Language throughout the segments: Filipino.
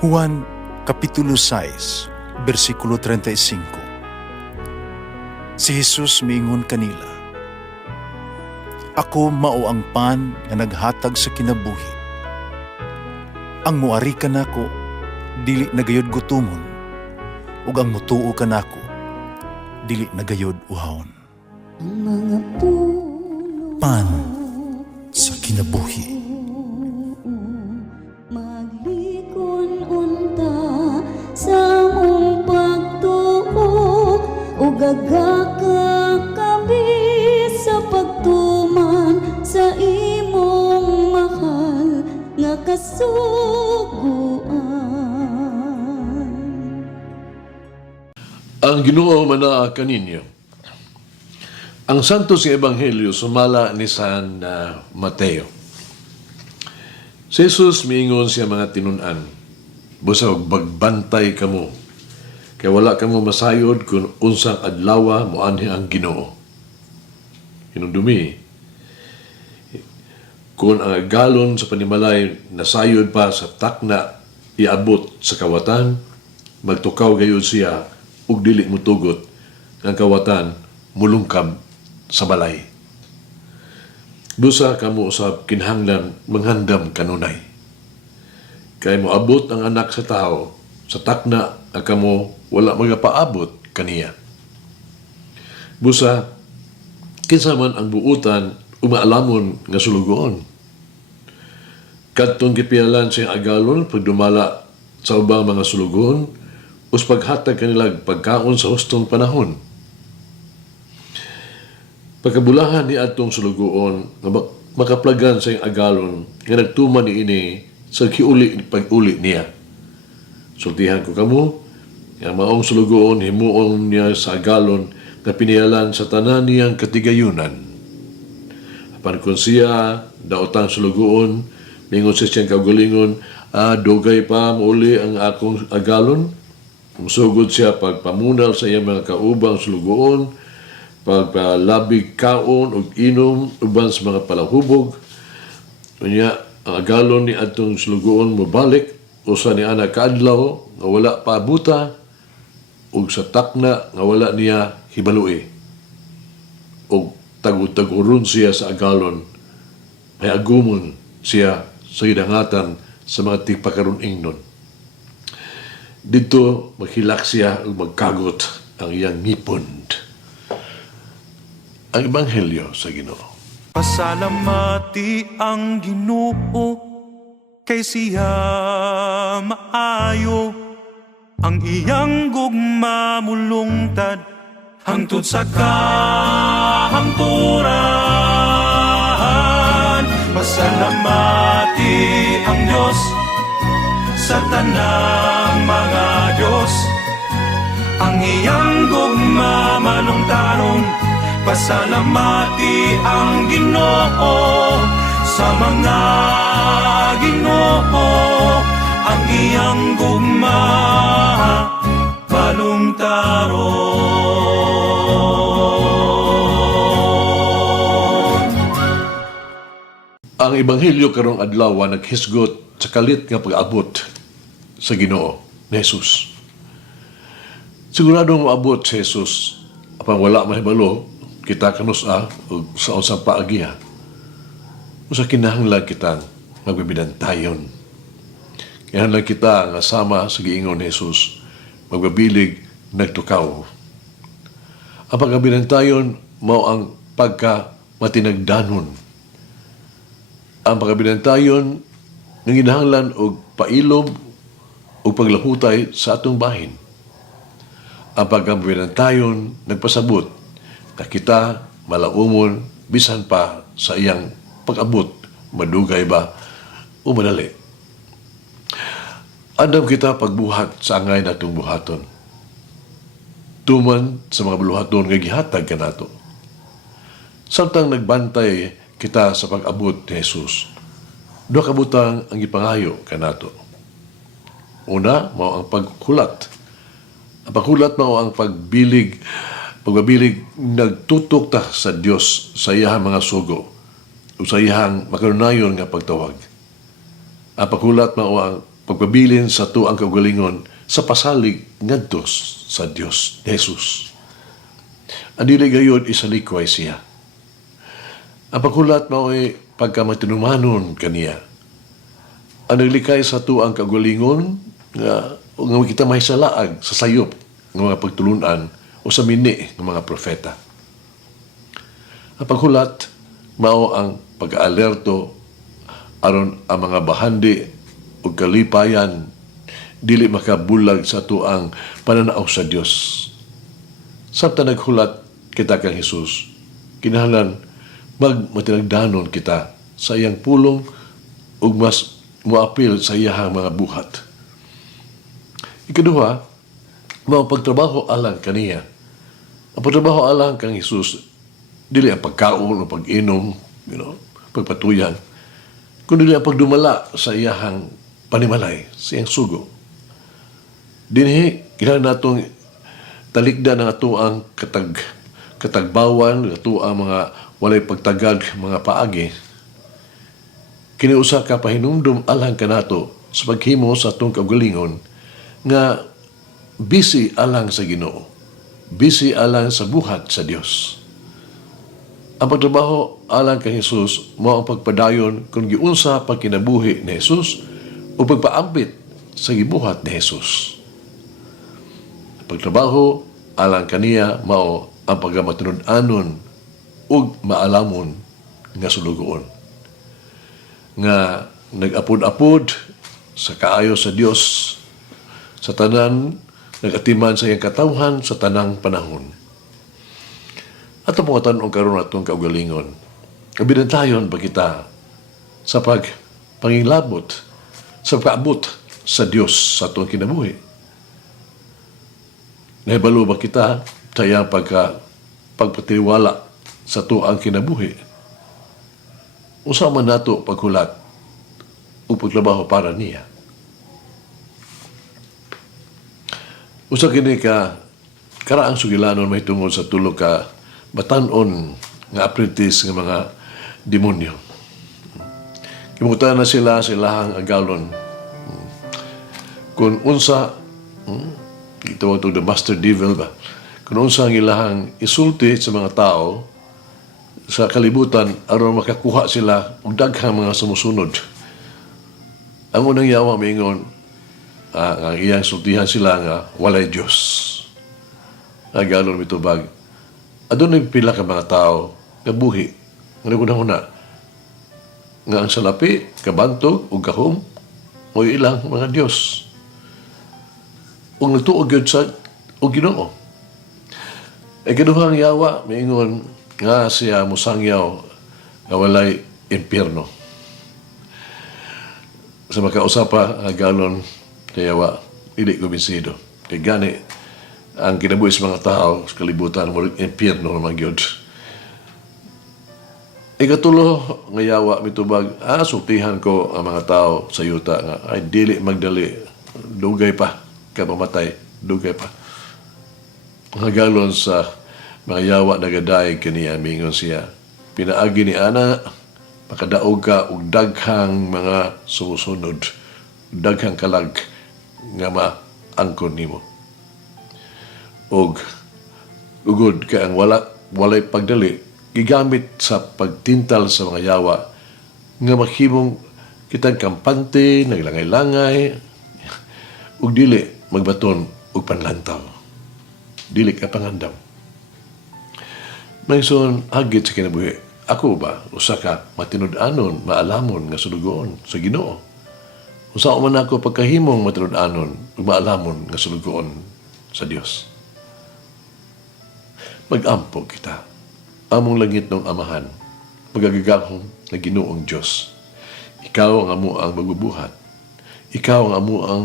Juan Kapitulo 6, versikulo 35. Si Jesus miingon kanila, "Ako mao ang pan nga naghatag sa kinabuhi. Ang muari kanako dili nagayod gutomon, ug ang mutuo kanako dili nagayod uhawon." Ang mga puno Pan sa kinabuhi. maglikon unta sa mong pagtuo ug gagaka kami sa pagtuman sa imong mahal nga kasuguan. Ang Ginoo manaa kaninyo. Ang Santos nga Ebanghelyo sumala ni San Mateo. Si Jesus miingon siya mga tinun-an, busa og bagbantay kamo, kay wala kamo masayod kung unsang adlaw moanhi ang Ginoo. Hinumdumi, kung ang agalon sa panimalay nasayod pa sa takna iabot sa kawatan, magtukaw gayud siya ug dili mutugot ang kawatan mulungkab sa balay. Busa kamo usab kinahanglan manghandam kanunay. Kay moabot ang anak sa tao sa takna ang kamo wala magapaabot kaniya. Busa kinsa man ang buutan umaalamon nga sulugoon. Kadtong gipialan siyang agalon pagdumala sa ubang mga sulugoon us paghatag kanilang pagkaon sa hustong panahon. Pagkabulahan ni atong sulugoon nga makaplagan sa iyang agalon nga nagtuman ni ini sa kiuli pag-uli niya. Sultihan ko kamo nga maong sulugoon himuon niya sa agalon nga pinialan sa tanan niyang katigayunan. Apan kung siya daotang sulugoon mingon sa siyang kaugalingon, dugay pa mauli ang akong agalon. Musugod siya pagpamunal sa iyang mga kaubang sulugoon, pagpalabig kaon ug inom uban sa mga palahubog. Unya ang agalon ni atong sulugoon mobalik usa ni ana kaadlaw nga wala pa buta ug sa takna nga wala niya hibalui. Ug tagud-taguron siya sa agalon ay agumon siya sa idangatan sa mga tigpakaron ingnon. Dito maghilak siya ug magkagot ang iyang ngipon. Ang Ebanghelyo sa Ginoo. Pasalamati ang Ginoo kay siya maayo, ang iyang gugma mulungtad hangtod sa kahangturan. Pasalamati ang Diyos sa tanang mga Diyos, ang iyang gugma malungtaron. Pasalamati ang Ginoo sa mga Ginoo, ang iyang gugma malungtaron. Ang Ebanghelyo karong adlaw naghisgot sa kalit nga pag-abot sa Ginoo ni Jesus. Siguradong maabot si Jesus apang wala mahibalo kita kanusa o sa unsang paagiha. Usa kinahanglan kitang magbibidantayon. Kinahanglan kita nga sama sa giingon ni Jesus magbabilig nagtukaw. Ang pagbidantayon mao ang pagka matinagdanon. Ang pagbidantayon ng kinahanglan og pailob o paglahutay sa atong bahin. Ang pagbidantayon nagpasabot na kita malaumon bisan pa sa iyang pag-abot, madugay ba o madali. Andam kita pagbuhat sa angay natong buhaton. Tuman sa mga buhaton nga gihatag kanato. Samtang nagbantay kita sa pag-abot ni Jesus, duha ka butang ang gipangayo kanato. Una, mao ang paghulat. Ang paghulat mao ang pagbilig nagtutok ta sa Dios sa iyang mga sugo o sa iyang makanunayon nga pagtawag. Ang paghulat mao ang pagpabilin sa tuang kaugalingon sa pasalig ngadto sa Dios Jesus. Ang dili gayud isalikway siya. Ang paghulat mao ay pagkamatinumanon kaniya. Ang naglikay sa tuang kaugalingon nga kita mahisalaag sa sayop ng mga pagtulunan o sa mini ng mga propeta. Ang paghulat mao ang pag-aalerto aron ang mga bahandi o kalipayan dili makabulag sa tuang pananaw sa Dios. Samtang naghulat kita kang Hesus, kinahanglan matinagdanon kita sa iyang pulong ug mas muapil sa iyahang mga buhat. Ikaduha, mao pagtrabaho alang kaniya. Ang pagtrabaho alang kang Hesus dili ang pagkaon o pag-inom, pagpatuyan, kundi ang pagdumala sa iyahang panimalay, sa iyang sugo. Dinhi, kailangan natong talikda ng ato ang katagbawan, ato ang mga walay pagtagag, mga paagi. Kiniusa ka pahinumdum alang kanato sa paghimo sa atong kaugalingon nga busy alang sa Ginoo, busy alang sa buhat sa Dios. Ang pagtrabaho alang kay Jesus mao ang pagpadayon kung giunsa pagkinabuhi ni Jesus o pagpaampit sa gibuhat ni Jesus. Ang pagtrabaho alang kaniya mao ang pagmatinud-anon ug maalamon nga sulugoon. Nga nag-apod-apod sa kaayo sa Dios sa tanan, nag-atiman sa iyang katawhan sa tanang panahon. At ang mga tanong karon atong kaugalingon, kabinantayon ba kita sa pangingilabot, sa pagkaabot sa Dios sa atong kinabuhi? Nahibalo ba kita sa iyang pagpatiwala sa tuang kinabuhi? Usa man nato paghulat o pagtrabaho para niya. Usa kini ka karaang sugilanon may tungod sa tulo ka batan-on nga apprentice nga mga demonyo. Kimutan na silahang agalon. Kung unsa, ito ito the master devil ba? Kung unsa ang ilahang isulti sa mga tao sa kalibutan aron makakuha sila og daghang mga sumusunod. Ang unang yawa mingon ang iyang sultihan sila nga walay Diyos. Agalon mitubag. Adunay pila ka mga tao nga buhi. Nga naguna-una nga ang salapi, kabantog, ug kahom o ilang mga Diyos. Ug nagtuog yun sa o Ginoo. Ay kinuhang yawa, maingon nga siya musangyaw nga walay impyerno. Sa makausapa, agalon, kayawa, hindi kumbinsido. Kaya gani, ang kinabuhi sa mga tao sa kalibutan, mo impyerno naman yun. Ikatulo, nga yawa, mitubag, sultihan ko ang mga tao sa yuta nga, ay dili magdali, dugay pa, kapamatay, dugay pa. Hagalon sa mga yawa nagadaig kaniya, mingon siya, pinaagi ni Ana, makadaog ka og daghang mga sumusunod, daghang kalag nga maangkon nimo. Og ugod kay ang walay pagdali gigamit sa pagtintal sa mga yawa nga maghimong kitang kampante, naglangay-langay ug dili magbaton og panlantaw. Dili ka pangandam. Mayson hagit sa kinabuhi. Ako ba, usa ka matinud-anon, maalamon nga sulugoon sa Ginoo. Usa man ako pagkahimong matinud-anon ug maalamon nga sulugoon sa Dios. Mag-ampo kita. Among langit ng Amahan, magagagahong na Ginoong Diyos. Ikaw ang amo ang magbubuhat. Ikaw ang amo ang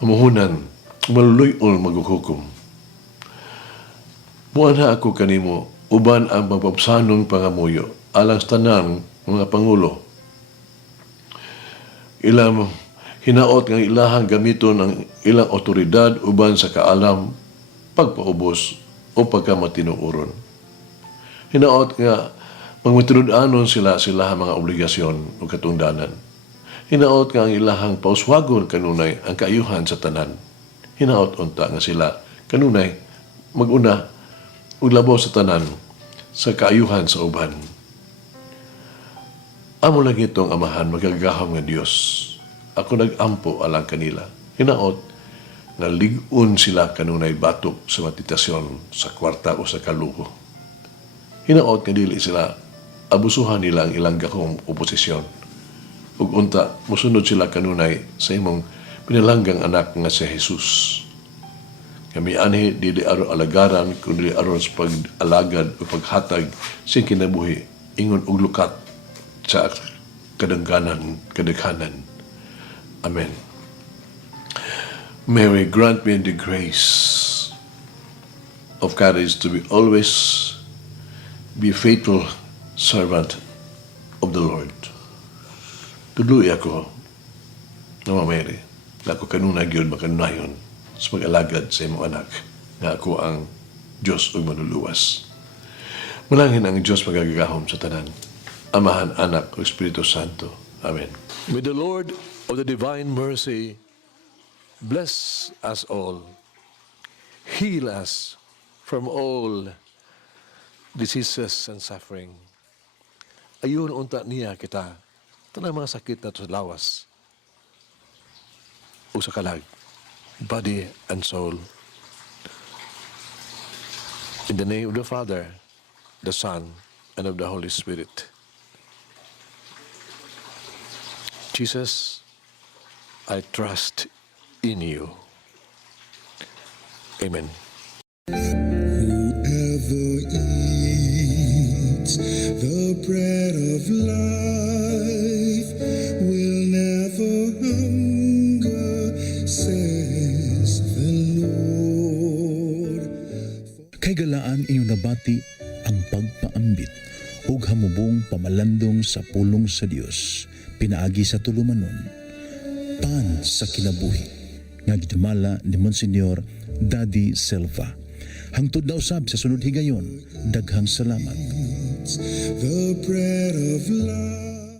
mamuhunan, maluluyon maghuhukom. Muana ako kanimo, uban ang pagpapsanong pangamuyo, alang sa tanang mga pangulo. Ilang hinaot ng ilahang gamiton ng ilang otoridad uban sa kaalam, pagpaubos o pagkamatinuuron. Hinaot nga magmatinud-anon sila mga obligasyon o katungdanan. Hinaot nga ang ilahang pauswagon kanunay ang kaayuhan sa tanan. Hinaot unta nga sila kanunay maguna ug labaw sa tanan sa kaayuhan sa uban. Amo lang itong amahan magagahom nga Dios. Ako nag-ampo alang kanila. Hinaot nga lig-on sila kanunay batok sa meditasyon sa kwarta o sa kaluho. Hinaot nga dili sila abusuhan nila ang ilang gahong oposisyon. Ug unta mosunod sila kanunay sa imong pinalanggang anak nga si Jesus. Kami anhi dili aron alagaran kundi aron sa pag-alagad o paghatag sing kinabuhi ingon og lukat sa kadaghanan. Amen. Mary, grant me the grace of courage to be always be a faithful servant of the Lord. Tudloy ako, Mama Mary, na ako kanunay yun makanunayon sa pag-alagad sa imong anak na ako ang Diyos ug manuluwas. Malangin ang Diyos magagahom sa tanan. Amahan, Anak, o Espiritu Santo. Amen. May the Lord of the divine mercy bless us all, heal us from all diseases and suffering. Ayun unta niya kita, tanang mga sakit na to sa lawas o sa kalag, body and soul. In the name of the Father, the Son, and of the Holy Spirit. Jesus, I trust in you. Amen. Whoever eats the bread of life will never hunger, says the Lord. Kay galaan inyong nabati ang pagpaambit ug hamubong pamalandong sa pulong sa Dios pinaagi sa tulumanon pan sa kinabuhi nga gidumala ni Monsignor Daddy Silva. Hangtod na usab sa sunod higayon, daghang salamat. The bread of life.